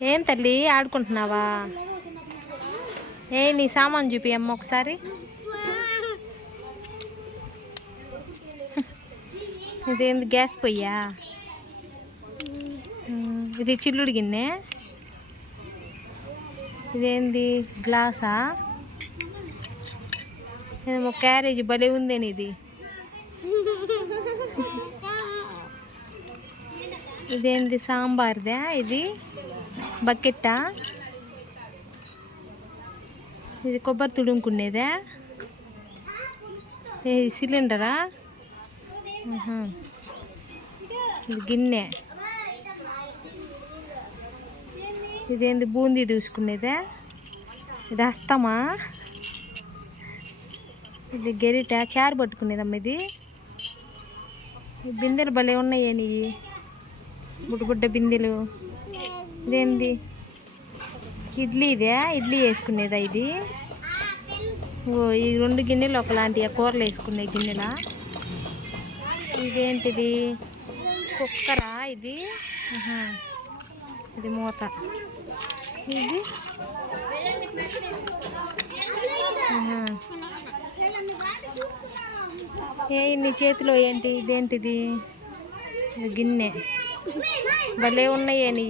ఏం తల్లి ఆడుకుంటున్నావా? ఏ నీ సామాన్ చూపి అమ్మ ఒకసారి. ఇదేంది గ్యాస్ పొయ్యా? ఇది చిల్లుడి గిన్నె. ఇదేంది గ్లాసా? ఏమో క్యారేజ్ భలే ఉందేని ఇది ఇదేంది సాంబార్దా ఇది? బకెట్టా? ఇది కొబ్బరి తుడుముకునేదా? ఇది సిలిండరా? ఇది గిన్నె. ఇదేంది బూందీ చూసుకునేదా ఇది హస్తమా ఇది గెరిట? చారు పట్టుకునేదమ్మ ఇది? బిందెలు భలే ఉన్నాయే నీ బుడ్డ బుడ్డ బిందెలు. ఇదేంది? ఇడ్లీ ఇదే? ఇడ్లీ వేసుకునేదా ఇది? ఓ ఈ రెండు గిన్నెలు ఒకలాంటి కూరలు వేసుకునే గిన్నెల? ఇదేంటిది? కుక్కరా ఇది? ఇది మూత. ఇది? ఏ నీ చేతిలో ఏంటి? ఇదేంటిది? గిన్నె. భలే ఉన్నాయే నీ